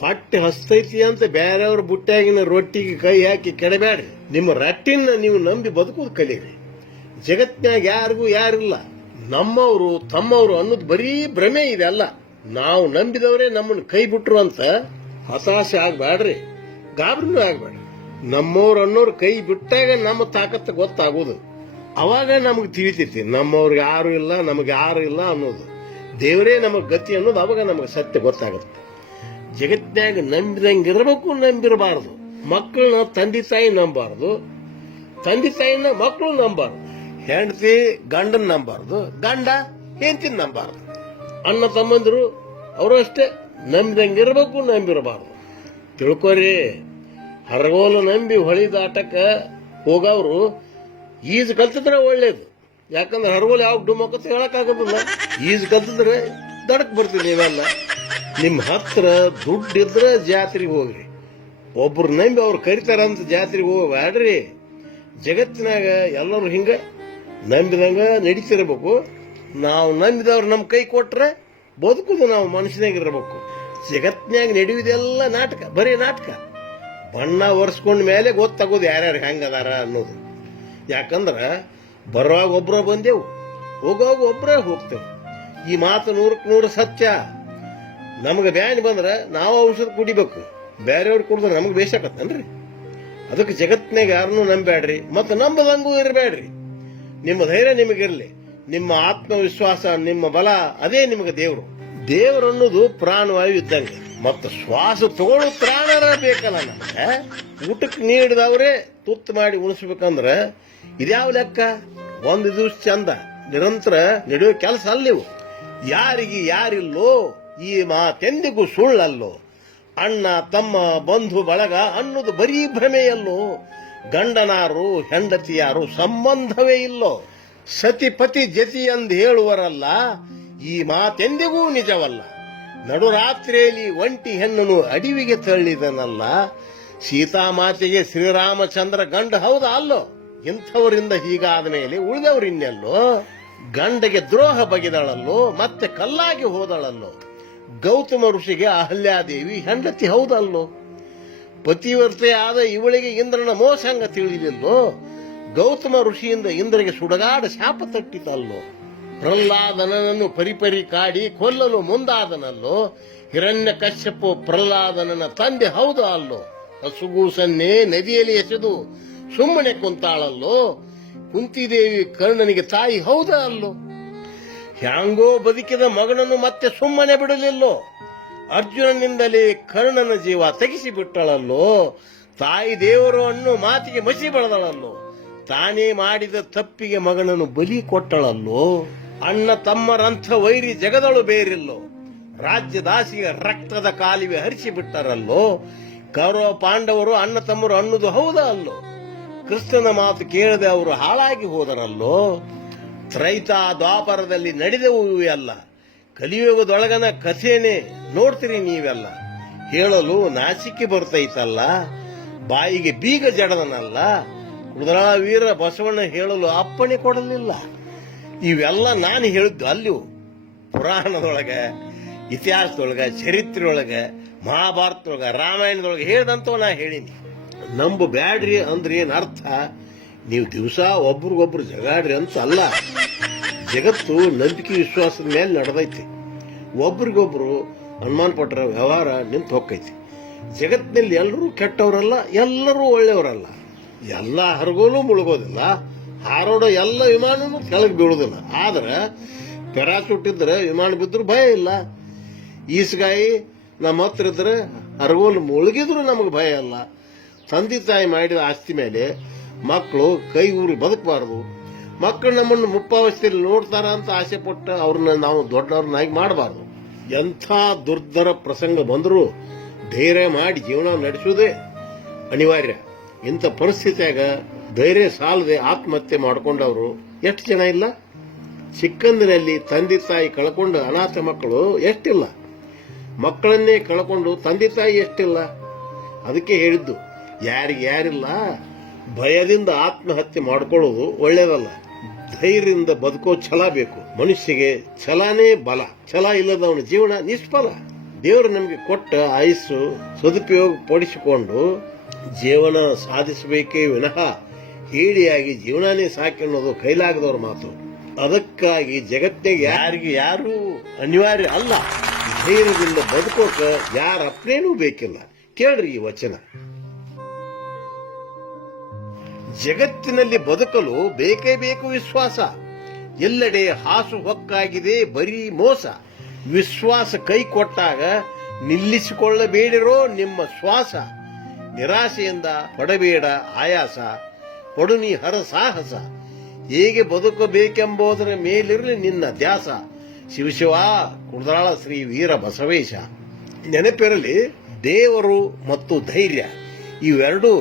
ಹೊಟ್ಟೆ ಹಸ್ತೈತಿ ಅಂತ ಬೇರೆಯವ್ರ ಬುಟ್ಟಾಗಿನ ರೊಟ್ಟಿಗೆ ಕೈ ಹಾಕಿ ಕೆಡಬೇಡ್ರಿ ನಿಮ್ಮ ರಟ್ಟಿನ ನೀವು ನಂಬಿ ಬದುಕೋದು ಕಲೀರಿ ಜಗತ್ತಿನಾಗ ಯಾರಿಗೂ ಯಾರಿಲ್ಲ. ನಮ್ಮವರು, ತಮ್ಮವರು ಅನ್ನೋದು ಬರೀ ಭ್ರಮೆ ಇದೆ ಅಲ್ಲ. ನಾವು ನಂಬಿದವರೇ ನಮ್ಮನ್ನು ಕೈ ಬಿಟ್ರು ಅಂತ ಹತಾಶೆ ಆಗ್ಬೇಡ್ರಿ ಗಾಬರಿನೂ ಆಗ್ಬೇಡ್ರಿ ನಮ್ಮವ್ರು ಅನ್ನೋರು ಕೈ ಬಿಟ್ಟಾಗ ನಮ್ಮ ತಾಕತ್ತು ಗೊತ್ತಾಗೋದು. ಅವಾಗ ನಮಗೆ ತಿಳಿತೈತಿ ನಮ್ಮವ್ರಿಗೆ ಯಾರು ಇಲ್ಲ, ನಮಗೆ ಯಾರು ಇಲ್ಲ ಅನ್ನೋದು. ದೇವರೇ ನಮಗೆ ಗತಿ ಅನ್ನೋದು ಅವಾಗ ನಮಗೆ ಸತ್ಯ ಗೊತ್ತಾಗುತ್ತೆ. ಜಗತ್ನ್ಯಾಗ ನಂಬಿದಂಗೆ ಇರಬೇಕು ನಂಬಿರಬಾರದು. ಮಕ್ಕಳನ್ನ ತಂದೆ ತಾಯಿ ನಂಬಾರದು. ತಂದೆ ತಾಯಿನ ಮಕ್ಕಳು ನಂಬಾರದು. ಹೆಂಡತಿ, ಗಂಡನ್ ನಂಬಾರದು. ಗಂಡ, ಹೆಂಡತಿನ ನಂಬಾರದು. ಅಣ್ಣ ತಮ್ಮಂದಿರು, ಅವರು ಅಷ್ಟೇ. ನಂಬಿದಂಗೆ ಇರಬೇಕು ನಂಬಿರಬಾರದು. ತಿಳ್ಕೊರಿ, ಹರಗೋಲು ನಂಬಿ ಹೊಳಿ ದಾಟಕ್ಕ ಹೋಗವ್ರು, ಈಜು ಕಲ್ತಿದ್ರೆ ಒಳ್ಳೇದು. ಯಾಕಂದ್ರೆ ಹರಗೋಲು ಯಾವ ಡುಮ್ಮಕ್ಕಂತ ಹೇಳಕ್ಕಾಗೋದಿಲ್ಲ. ಈಜು ಕಲ್ತಿದ್ರೆ ದಡಕ್ ಬರ್ತೀವಿ ನೀವೆಲ್ಲ. ನಿಮ್ಮ ಹತ್ರ ದುಡ್ಡಿದ್ರೆ ಜಾತ್ರೆಗೆ ಹೋಗ್ರಿ. ಒಬ್ರು ನಂಬಿ ಅವ್ರು ಕರಿತಾರಂತ ಜಾತ್ರೆಗೆ ಹೋಗ್ಬೇಡ್ರಿ ಜಗತ್ತಿನಾಗ ಎಲ್ಲರೂ ಹಿಂಗ ನಂಬಿದಂಗ ನಡೀತಿರ್ಬೇಕು. ನಾವು ನಂಬಿದವ್ರು ನಮ್ಮ ಕೈ ಕೊಟ್ರೆ ಬದುಕುದು ನಾವು ಮನುಷ್ಯನಾಗಿರ್ಬೇಕು ಜಗತ್ತಿನಾಗ ನಡೆಯುವುದೆಲ್ಲ ನಾಟಕ, ಬರೀ ನಾಟಕ. ಬಣ್ಣ ಒರೆಸ್ಕೊಂಡ ಮೇಲೆ ಗೊತ್ತಾಗೋದು ಯಾರ್ಯಾರು ಹೆಂಗದಾರ ಅನ್ನೋದು. ಯಾಕಂದ್ರೆ ಬರುವಾಗ ಒಬ್ರ ಬಂದೆವು, ಹೋಗುವಾಗ ಒಬ್ಬರೇ ಹೋಗ್ತೇವೆ. ಈ ಮಾತು ನೂರಕ್ಕೆ ನೂರು ಸತ್ಯ. ನಮಗೆ ಬ್ಯಾನ್ ಬಂದ್ರೆ ನಾವು ಔಷಧ ಕುಡಿಬೇಕು. ಬೇರೆಯವ್ರು ಕುಡಿದ್ರೆ ನಮಗೆ ಬೇಸಾಕತ್ತನ್ರಿ ಅದಕ್ಕೆ ಜಗತ್ತಿನಾಗ ಯಾರನ್ನೂ ನಂಬೇಡ್ರಿ ಮತ್ತು ನಂಬದಂಗೂ ಇರಬೇಡ್ರಿ ನಿಮ್ಮ ಧೈರ್ಯ ನಿಮಗಿರಲಿ ನಿಮ್ಮ ಆತ್ಮವಿಶ್ವಾಸ, ನಿಮ್ಮ ಬಲ, ಅದೇ ನಿಮಗೆ ದೇವರು. ದೇವರು ಅನ್ನೋದು ಪ್ರಾಣವಾಯು ಇದ್ದಂಗೆ. ಮತ್ತು ಶ್ವಾಸ ತಗೊಳ್ಳೋ ಪ್ರಾಣರ ಬೇಕಲ್ಲ ನಮಗೆ ಊಟಕ್ಕೆ ನೀಡಿದವರೇ ತುತ್ತು ಮಾಡಿ ಉಣಿಸ್ಬೇಕಂದ್ರೆ ಇದ್ಯಾವ ಲೆಕ್ಕ? ಒಂದು ದಿವಸ ಚಂದ, ನಿರಂತರ ನಡೆಯೋ ಕೆಲಸ ಅಲ್ಲಿವು ಯಾರಿಗೆ ಯಾರಿಲ್ಲೋ ಈ ಮಾತೆಂದಿಗೂ ಸುಳ್ಳಲ್ಲೋ? ಅಣ್ಣ, ತಮ್ಮ, ಬಂಧು, ಬಳಗ ಅನ್ನೋದು ಬರೀ ಭ್ರಮೆಯಲ್ಲೋ? ಗಂಡನಾರು, ಹೆಂಡತಿಯಾರು ಸಂಬಂಧವೇ ಇಲ್ಲೋ? ಸತಿಪತಿ ಜತಿ ಎಂದು ಹೇಳುವರಲ್ಲ, ಈ ಮಾತೆಂದಿಗೂ ನಿಜವಲ್ಲ. ನಡುರಾತ್ರಿಯಲ್ಲಿ ಒಂಟಿ ಹೆಣ್ಣನು ಅಡಿವಿಗೆ ತಳ್ಳಿದನಲ್ಲ ಸೀತಾಮಾತೆಗೆ ಶ್ರೀರಾಮಚಂದ್ರ ಗಂಡ ಹೌದಾ ಅಲ್ಲೋ? ಇಂಥವರಿಂದ ಹೀಗಾದ ಮೇಲೆ ಉಳಿದವರಿನ್ನೆಲ್ಲೋ ಗಂಡಗೆ ದ್ರೋಹ ಬಗೆದಳಲ್ಲೋ, ಮತ್ತೆ ಕಲ್ಲಾಗಿ ಹೋದಳಲ್ಲೋ? ಗೌತಮ ಋಷಿಗೆ ಅಹಲ್ಯಾದೇವಿ ಹೆಂಡತಿ ಹೌದಲ್ಲೋ ಪತಿವರ್ತೆ ಆದ ಇವಳಿಗೆ ಇಂದ್ರನ ಮೋಸಂಗ ತಿಳಿದಿಲ್ಲೋ ಗೌತಮ ಋಷಿಯಿಂದ ಇಂದ್ರಗೆ ಸುಡಗಾಡ ಶಾಪ ತಟ್ಟಿತಲ್ಲೋ? ಪ್ರಹ್ಲಾದನನ್ನು ಪರಿಪರಿ ಕಾಡಿ ಕೊಲ್ಲಲು ಮುಂದಾದನಲ್ಲೋ? ಹಿರಣ್ಯ ಕಶ್ಯಪು ಪ್ರಹ್ಲಾದನನ ತಂದೆ ಹೌದು ಅಲ್ಲೋ? ಹಸುಗೂಸನ್ನೇ ನದಿಯಲ್ಲಿ ಎಸೆದು ಸುಮ್ಮನೆ ಕುಂತಾಳಲ್ಲೋ? ಕುಂತಿದೇವಿ ಕರ್ಣನಿಗೆ ತಾಯಿ ಹೌದಾ ಅಲ್ಲೋ? ಹ್ಯಾಂಗೋ ಬದುಕಿದ ಮಗನನ್ನು ಮತ್ತೆ ಸುಮ್ಮನೆ ಬಿಡಲಿಲ್ಲೋ? ಅರ್ಜುನನಿಂದಲೇ ಕರ್ಣನ ಜೀವ ತೆಗೆಸಿ ಬಿಟ್ಟಳಲ್ಲೋ ತಾಯಿ ದೇವರು ಅನ್ನು ಮಾತಿಗೆ ಮಸಿ ಬೆಳೆದಳಲ್ಲೋ? ತಾನೇ ಮಾಡಿದ ತಪ್ಪಿಗೆ ಮಗನನ್ನು ಬಲಿ ಕೊಟ್ಟಳಲ್ಲೋ? ಅಣ್ಣ ತಮ್ಮರಂಥ ವೈರಿ ಜಗದಳು ಬೇರಿಲ್ಲೋ? ರಾಜ್ಯ ದಾಸಿಗೆ ರಕ್ತದ ಕಾಲಿವೆ ಹರಿಸಿ ಬಿಟ್ಟರಲ್ಲೋ ಕೌರವ ಪಾಂಡವರು ಅಣ್ಣ ತಮ್ಮರು ಅನ್ನೋದು ಹೌದಾ ಅಲ್ಲೋ? ಕೃಷ್ಣನ ಮಾತು ಕೇಳದೆ ಅವರು ಹಾಳಾಗಿ ಹೋದರಲ್ಲೋ? ತ್ರೈತ ದ್ವಾಪರದಲ್ಲಿ ನಡೆದವು ಇವೆಲ್ಲ ಕಲಿಯುಗದೊಳಗನ ಕಸೇನೆ ನೋಡ್ತೀರಿ ನೀವೆಲ್ಲ. ಹೇಳಲು ನಾಸಿಕೆ ಬರ್ತೈತಲ್ಲ. ಬಾಯಿಗೆ ಬೀಗ ಜಡದನಲ್ಲ. ವೀರ ಬಸವಣ್ಣ ಹೇಳಲು ಅಪ್ಪಣೆ ಕೊಡಲಿಲ್ಲ. ಇವೆಲ್ಲ ನಾನು ಹೇಳಿದ್ದು ಅಲ್ಲಿ ಪುರಾಣದೊಳಗೆ, ಇತಿಹಾಸದೊಳಗೆ, ಚರಿತ್ರೆಯೊಳಗೆ, ಮಹಾಭಾರತದೊಳಗೆ, ರಾಮಾಯಣದೊಳಗೆ ಹೇಳ್ದಂತವ ನಾ ಹೇಳೀನಿ. ನಂಬ ಬ್ಯಾಡ್ರಿ ಅಂದ್ರೆ ಏನು ಅರ್ಥ ನೀವು ದಿವಸ ಒಬ್ರಿಗೊಬ್ರು ಜಗಾಡ್ರಿ ಅಂತ ಅಲ್ಲ. ಜಗತ್ತು ನಂಬಿಕೆ ವಿಶ್ವಾಸದ ಮೇಲೆ ನಡೆದೈತಿ. ಒಬ್ರಿಗೊಬ್ರು ಅನುಮಾನ ಪಟ್ಟರ ವ್ಯವಹಾರ ನಿಂತು ಹೋಗೈತಿ ಜಗತ್ತಿನಲ್ಲಿ ಎಲ್ಲರೂ ಕೆಟ್ಟವರಲ್ಲ, ಎಲ್ಲರೂ ಒಳ್ಳೆಯವರಲ್ಲ. ಎಲ್ಲ ಹರಗೋಲು ಮುಳುಗೋದಿಲ್ಲ. ಹಾರೋಡೋ ಎಲ್ಲ ವಿಮಾನನೂ ಕೆಳಗೆ ಬೀಳೋದಿಲ್ಲ. ಆದ್ರೆ ಪೆರಾ ಇದ್ರೆ ವಿಮಾನ ಬಿದ್ದರೂ ಭಯ ಇಲ್ಲ. ಈಸ್ಗಾಯಿ ನಮ್ಮ ಹತ್ರ ಇದ್ರೆ ಹರಗೋಲು ಮುಳುಗಿದ್ರು ನಮಗೆ ಭಯ ಇಲ್ಲ. ತಂದೆ ತಾಯಿ ಮಾಡಿದ ಆಸ್ತಿ ಮೇಲೆ ಮಕ್ಕಳು ಕೈ ಊರಿ ಬದುಕಬಾರದು. ಮಕ್ಕಳು ನಮ್ಮನ್ನು ಮುಪ್ಪಾವಸ್ಥೆಯಲ್ಲಿ ನೋಡ್ತಾರ ಅಂತ ಆಸೆ ಪಟ್ಟು ಅವ್ರನ್ನ ನಾವು ದೊಡ್ಡವ್ರನ್ನಾಗಿ ಮಾಡಬಾರ್ದು. ಎಂಥ ದುರ್ಧರ ಪ್ರಸಂಗ ಬಂದರೂ ಧೈರ್ಯ ಮಾಡಿ ಜೀವನ ನಡೆಸುವುದೇ ಅನಿವಾರ್ಯ. ಇಂಥ ಪರಿಸ್ಥಿತಿಯಾಗ ಧೈರ್ಯ ಸಾಲದೆ ಆತ್ಮಹತ್ಯೆ ಮಾಡಿಕೊಂಡವರು ಎಷ್ಟು ಜನ ಇಲ್ಲ? ಸಿಕ್ಕಂದಿನಲ್ಲಿ ತಂದೆ ತಾಯಿ ಕಳ್ಕೊಂಡು ಅನಾಥ ಮಕ್ಕಳು ಎಷ್ಟಿಲ್ಲ? ಮಕ್ಕಳನ್ನೇ ಕಳ್ಕೊಂಡು ತಂದೆ ತಾಯಿ ಎಷ್ಟಿಲ್ಲ? ಅದಕ್ಕೆ ಹೇಳಿದ್ದು, ಯಾರಿಗೆ ಯಾರಿಲ್ಲ? ಭಯದಿಂದ ಆತ್ಮಹತ್ಯೆ ಮಾಡ್ಕೊಳ್ಳೋದು ಒಳ್ಳೇದಲ್ಲ ಧೈರ್ಯದಿಂದ ಬದುಕೋ ಛಲ ಬೇಕು. ಮನುಷ್ಯಗೆ ಛಲನೇ ಬಲ. ಛಲ ಇಲ್ಲದವನ ಜೀವನ ನಿಷ್ಫಲ. ದೇವರು ನಮಗೆ ಕೊಟ್ಟ ಆಯಸ್ಸು ಸದುಪಯೋಗ ಪಡಿಸಿಕೊಂಡು ಜೀವನ ಸಾಧಿಸಬೇಕೇ ವಿನಃ ಹೇಡಿಯಾಗಿ ಜೀವನನೇ ಸಾಕೆನ್ನೋದು ಕೈಲಾಗದವ್ರ ಮಾತು. ಅದಕ್ಕಾಗಿ ಜಗತ್ತಿಗೆ ಯಾರಿಗೆ ಯಾರು ಅನಿವಾರ್ಯ ಅಲ್ಲ. ಧೈರ್ಯದಿಂದ ಬದುಕೋಕ ಯಾರ ಅಪ್ನೇನೂ ಬೇಕಿಲ್ಲ. ಕೇಳ್ರಿ ಈ ವಚನ. ಜಗತ್ತಿನಲ್ಲಿ ಬದುಕಲು ಬೇಕೇ ಬೇಕು ವಿಶ್ವಾಸ. ಎಲ್ಲೆಡೆ ಹಾಸು ಹೊಕ್ಕಾಗಿದೆ, ಬರೀ ಮೋಸ. ವಿಶ್ವಾಸ ಕೈ ಕೊಟ್ಟಾಗ ನಿಲ್ಲಿಸಿಕೊಳ್ಳಬೇಡಿರೋ ನಿಮ್ಮ ಶ್ವಾಸ. ನಿರಾಶೆಯಿಂದ ಪಡಬೇಡ ಆಯಾಸ, ಪಡುನಿ ಹರ ಸಾಹಸ. ಹೇಗೆ ಬದುಕಬೇಕೆಂಬುದರ ಮೇಲಿರಲಿ ನಿನ್ನ ಧ್ಯಾಸ. ಶಿವಶಿವ ಕುಡದಾಳ ಶ್ರೀ ವೀರ ಬಸವೇಶ. ನೆನಪಿರಲಿ, ದೇವರು ಮತ್ತು ಧೈರ್ಯ, ಇವೆರಡೂ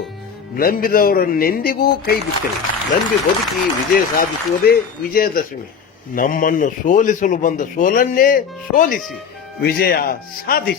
ನಂಬಿದವರನ್ನೆಂದಿಗೂ ಕೈ ಬಿಟ್ಟರು ನಂಬಿ ಬದುಕಿ ವಿಜಯ ಸಾಧಿಸುವುದೇ ವಿಜಯದಶಮಿ. ನಮ್ಮನ್ನು ಸೋಲಿಸಲು ಬಂದ ಸೋಲನ್ನೇ ಸೋಲಿಸಿ ವಿಜಯ ಸಾಧಿಸಿ.